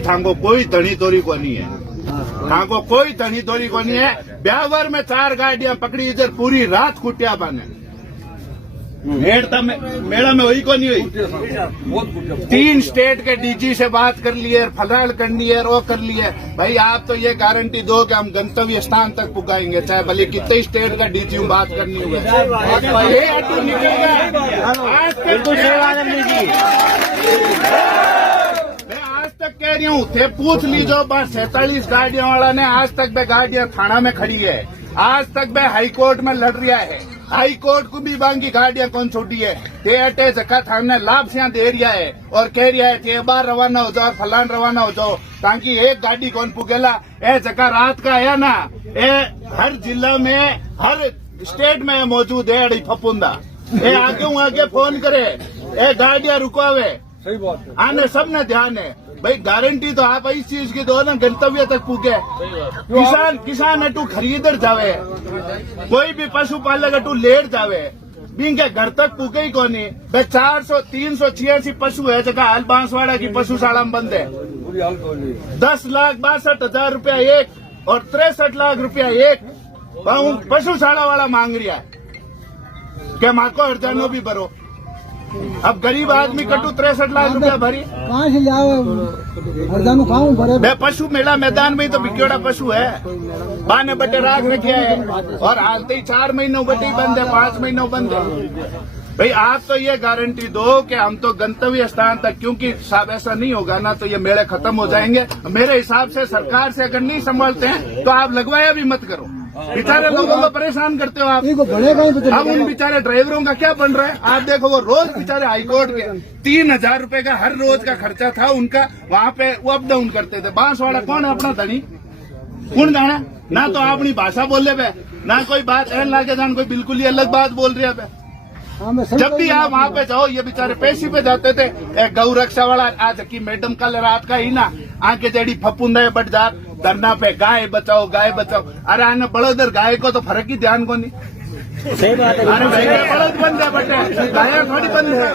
थांगो कोई धनी तोरी को नहीं है, थांगो कोई धनी तोरी को नहीं है। ब्यावर में 4 गाड़ियां पकड़ी, इधर पूरी रात कुटिया बने मेला में वही को नहीं हुई। 3 स्टेट के डीजी से बात कर लिए, फलाल कर लिए, वो कर लिए। भाई आप तो ये गारंटी दो कि हम गंतव्य स्थान तक पुगाएंगे, चाहे भले कितने स्टेट का डीजी बात करनी हुई। मैं आज तक कह रही हूँ, थे पूछ लीजो, बस 47 गाड़ियों वाला ने आज तक वह गाड़ियां थाना में खड़ी है, आज तक वह हाई कोर्ट में लड़ रहा है। हाई कोर्ट को भी बांगी गाड़ियां कौन छोड़ी है, ते जका थाने लाभ से दे रहा है और कह रहा है कि बार रवाना हो जाओ, फलान रवाना हो जाओ, ताकि एक गाड़ी कौन पुगेला। ए जका रात का है ना, ए हर जिला में हर स्टेट में मौजूद है अड़ी फपुंदा। ए आगे फोन करे, ए गाड़ियां रुकावे, सही बात है, आने सब ने ध्यान है। भाई गारंटी तो आप इस चीज की दो ना, गंतव्य तक पूगे। किसान अटू खरीदर जावे, कोई भी पशुपालक अटू लेट जावे, बिंगे घर तक पूगे ही कोनी। 386 पशु है जगह हाल बांसवाड़ा की पशुशाला में बंद है। 10,62,000 रुपया एक और 63 लाख रुपया एक पशुशाला वाला मांग रहा है क्या माको हरजानो भी भरो। अब गरीब आदमी कटू 63 लाख रुपया भरी कहाँ से जाओ, हरजानो कहाँ भरे। पशु मेला मैदान में तो बिकेड़ा पशु है, बाने बटे राख रखे है और हालते ही 4 महीनों बटे बंद है, 5 महीनों बंद है। भाई आप तो ये गारंटी दो कि हम तो गंतव्य स्थान तक, क्योंकि साहब ऐसा नहीं होगा ना तो ये मेले खत्म हो जाएंगे। मेरे हिसाब से सरकार से अगर नहीं संभालते हैं तो आप लगवाया भी मत करो, बेचारे लोगों को परेशान करते हो आप। अब उन बेचारे ड्राइवरों का क्या बन रहा है आप देखो, वो रोज बेचारे हाईकोर्ट के 3,000 रुपए का हर रोज का खर्चा था उनका, वहाँ पे वो अप डाउन करते थे। बांसवाड़ा कौन है अपना धनी, कौन जाना ना, तो अपनी भाषा बोल रहे ना कोई बात एन लाके जान, कोई बिल्कुल ही अलग बात बोल रहे है। जब भी आप वहाँ पे जाओ, ये बेचारे पेशी पे जाते थे। एक गौ रक्षा वाला आज की मैडम कल रात का ही ना आके जड़ी फपुंदा बट जा धरना पे गाय बचाओ गाय बचाओ। अरे आने बड़ोदर गाय को तो फर्क ही ध्यान को नहीं, सही बात है। अरे भाई बड़द बन जाए बटे, गाय थोड़ी बन है,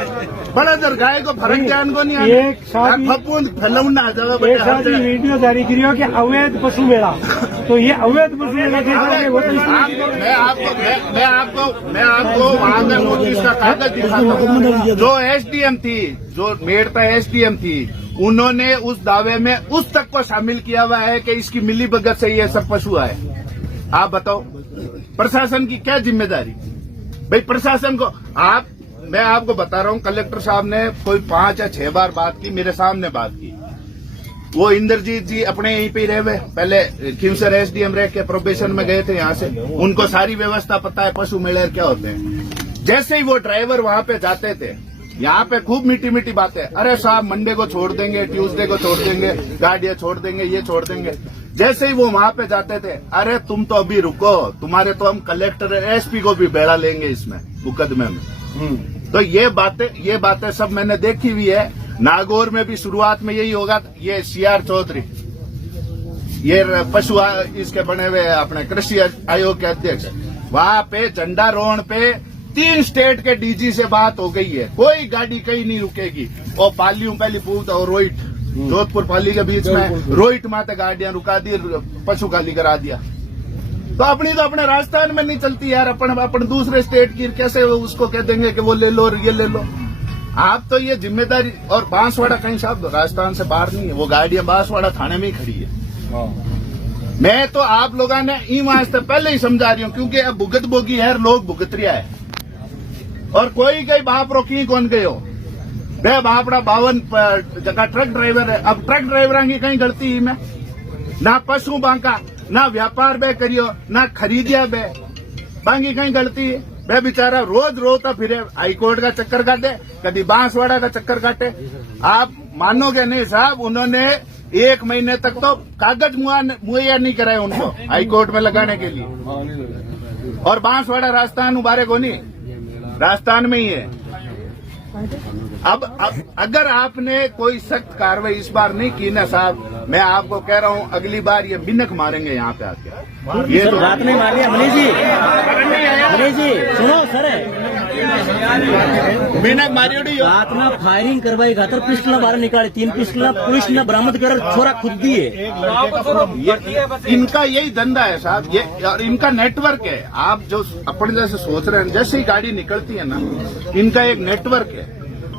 बड़ोदर गाय को फर्क ध्यान को नहीं। एक फपुंद फैलाउना आ जाओ बटे। वीडियो जारी करियो कि अवैध पशु मेला, तो ये अवैध पशु मेला मैं आपको वहाँ का नोटिस का कागज दिखाता हूँ। जो एसडीएम थी, जो मेड़ता एसडीएम थी, उन्होंने उस दावे में उस तक को शामिल किया हुआ है कि इसकी मिली भगत से ये सब पशु आए। आप बताओ प्रशासन की क्या जिम्मेदारी। भाई प्रशासन को मैं आपको बता रहा हूँ, कलेक्टर साहब ने कोई 5 या 6 बार बात की, मेरे सामने बात की। वो इंद्रजीत जी अपने यहीं पे रहे हुए, पहले खिमसर एसडीएम रह के प्रोबेशन में गए थे यहाँ से, उनको सारी व्यवस्था पता है पशु मेले क्या होते हैं। जैसे ही वो ड्राइवर वहाँ पे जाते थे, यहाँ पे खूब मीठी मीठी बातें, अरे साहब मंडे को छोड़ देंगे, ट्यूसडे को छोड़ देंगे, गाड़ियां छोड़ देंगे, ये छोड़ देंगे। जैसे ही वो वहाँ पे जाते थे, अरे तुम तो अभी रुको, तुम्हारे तो हम कलेक्टर एसपी को भी बेड़ा लेंगे इसमें मुकदमे में। तो ये बातें सब मैंने देखी हुई है। नागौर में भी शुरुआत में यही होगा। ये सीआर चौधरी, ये पशु इसके बने हुए अपने कृषि आयोग के अध्यक्ष, वहाँ पे झंडारोहण पे 3 स्टेट के डीजी से बात हो गई है, कोई गाड़ी कहीं नहीं रुकेगी। और पालियों पहली पूछता और रोहित, जोधपुर पाली के बीच में रोहित माते गाड़ियां रुका दी, पशु खाली करा दिया। तो अपने राजस्थान में नहीं चलती यार, अपन दूसरे स्टेट की कैसे उसको कह देंगे कि वो ले लो और ये ले लो। आप तो ये जिम्मेदारी। और बांसवाड़ा कहीं साहब राजस्थान से बाहर नहीं है, वो गाड़ियां बांसवाड़ा थाने में ही खड़ी है। मैं तो आप लोगों ने ई वास्ते पहले ही समझा रही हूँ, क्योंकि अब भुगत भोगी है, लोग भुगत रिया है और कोई कई बाप रोकी कौन गए हो। बे बापड़ा 52 जगह ट्रक ड्राइवर है। अब ट्रक ड्राइवर की कहीं गलती ही में ना, पशु बांका ना व्यापार बे करियो ना खरीदिया बे बांगी कहीं गलती है। वे बेचारा रोज रोता फिरे, हाईकोर्ट का चक्कर काटे, कभी बांसवाड़ा का चक्कर काटे। आप मानोगे नहीं साहब, उन्होंने 1 महीने तक तो कागज मुहैया नहीं कराए उनको हाईकोर्ट में लगाने के लिए। और बांसवाड़ा राजस्थान उबारे को नहीं, राजस्थान में ही है। अब अगर आपने कोई सख्त कार्रवाई इस बार नहीं की ना साहब, मैं आपको कह रहा हूँ अगली बार ये बिनक मारेंगे यहाँ पे आके। ये सर तो रात में मार लिया मनीष जी सुनो सर बिनक मारी रात में फायरिंग करवाई खातर पिस्टल बाहर निकाली 3 पिस्टल पुलिस ने बरामद कर छोरा खुद दिए। इनका यही धंधा है साहब, ये और इनका नेटवर्क है। आप जो अपने जैसे सोच रहे हैं, जैसे ही गाड़ी निकलती है ना, इनका एक नेटवर्क है।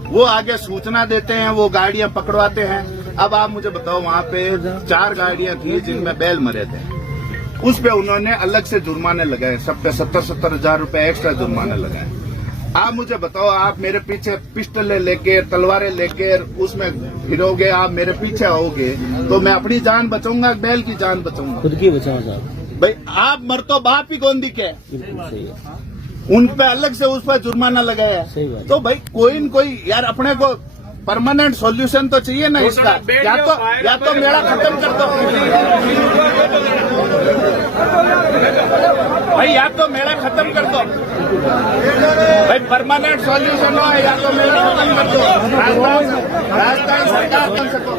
वो आगे सूचना देते हैं, वो गाड़ियां पकड़वाते हैं। अब आप मुझे बताओ, वहाँ पे 4 गाड़ियां थी जिनमें बैल मरे थे, उस पे उन्होंने अलग से जुर्माने लगाए, सब पे 70-70 हजार रुपए एक्स्ट्रा जुर्माने लगाए। आप मुझे बताओ, आप मेरे पीछे पिस्टलें लेके तलवारें लेके उसमें फिरोगे, आप मेरे पीछे आओगे तो मैं अपनी जान बचाऊंगा, बैल की जान बचाऊंगा? खुद की बचाओ साहब। भाई आप मर तो बाप ही कौन दिखे, बिल्कुल सही है। उन पे अलग से उस पर जुर्माना लगाया। सही बात है। तो भाई कोई न कोई यार अपने को परमानेंट सॉल्यूशन तो चाहिए ना इसका। या तो मेरा खत्म कर दो भाई, या तो मेरा खत्म कर दो भाई, परमानेंट सॉल्यूशन हो, या तो मेरा खत्म कर दो। राजस्थान सरकार बन सको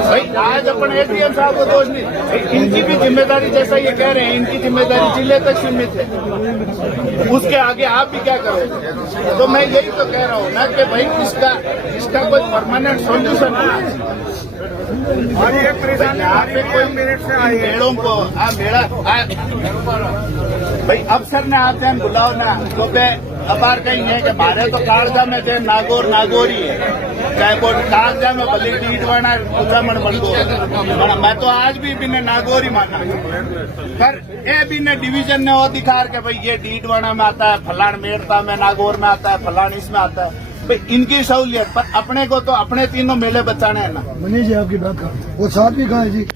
भाई। आज अपन एडीएम साहब को दोष नहीं भाई, इनकी भी जिम्मेदारी, जैसा ये कह रहे हैं, इनकी जिम्मेदारी जिले तक सीमित है, उसके आगे आप भी क्या करोगे? तो मैं यही तो कह रहा हूँ ना कि भाई इसका कोई परमानेंट सॉल्यूशन है। यहाँ पे कोई मेड़ों को मेड़ा भाई अफसर ने आप ध्यान बुलाओ ना, तो अपार कहीं है कि मारे तो कागजा में थे नागौर ही है, चाहे वो कागजा में भले डीडवाना गुजरामण बन गो। मैं तो आज भी बिना नागौर ही माना, पर ए बिना डिवीजन ने वो दिखा के भाई ये डीडवाना में आता है, फलान मेड़ता में नागौर में आता है, फलान इसमें आता है। भाई इनकी सहूलियत, पर अपने को तो अपने तीनों मेले बचाने हैं ना। मनीष जी आपकी बात का वो साथ भी कहाँ है जी?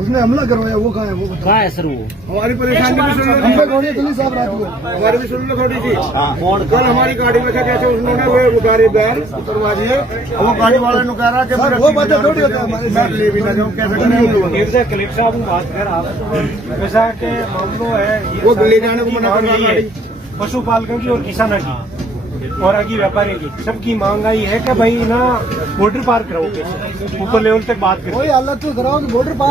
उसने हमला करवाया, वो कहाँ है? वो कहाँ है सर वो? हमारी परेशानी भी सुन लो, घोड़ी चली साहब रात को हमारी भी सुन लो थोड़ी सी। कल हमारी गाड़ी में कैसे उन्होंने वो गाड़ी बैल उतरवा दिए, वो गाड़ी वाले ने कह रहा कि वो बातें थोड़ी होता है हमारे साथ, ले भी ना जाऊँ कैसे करें। कलेक्टर साहब बात कर आप वैसा के मामलों है, वो ले जाने को मना कर रहा गाड़ी। पशुपालकों की और किसानों की और आगे व्यापारियों की सबकी मांग आई है कि भाई ना बॉर्डर पार कराओ, ऊपर लेवल तक बात करो। कोई हालत तो कराओ, बॉर्डर पार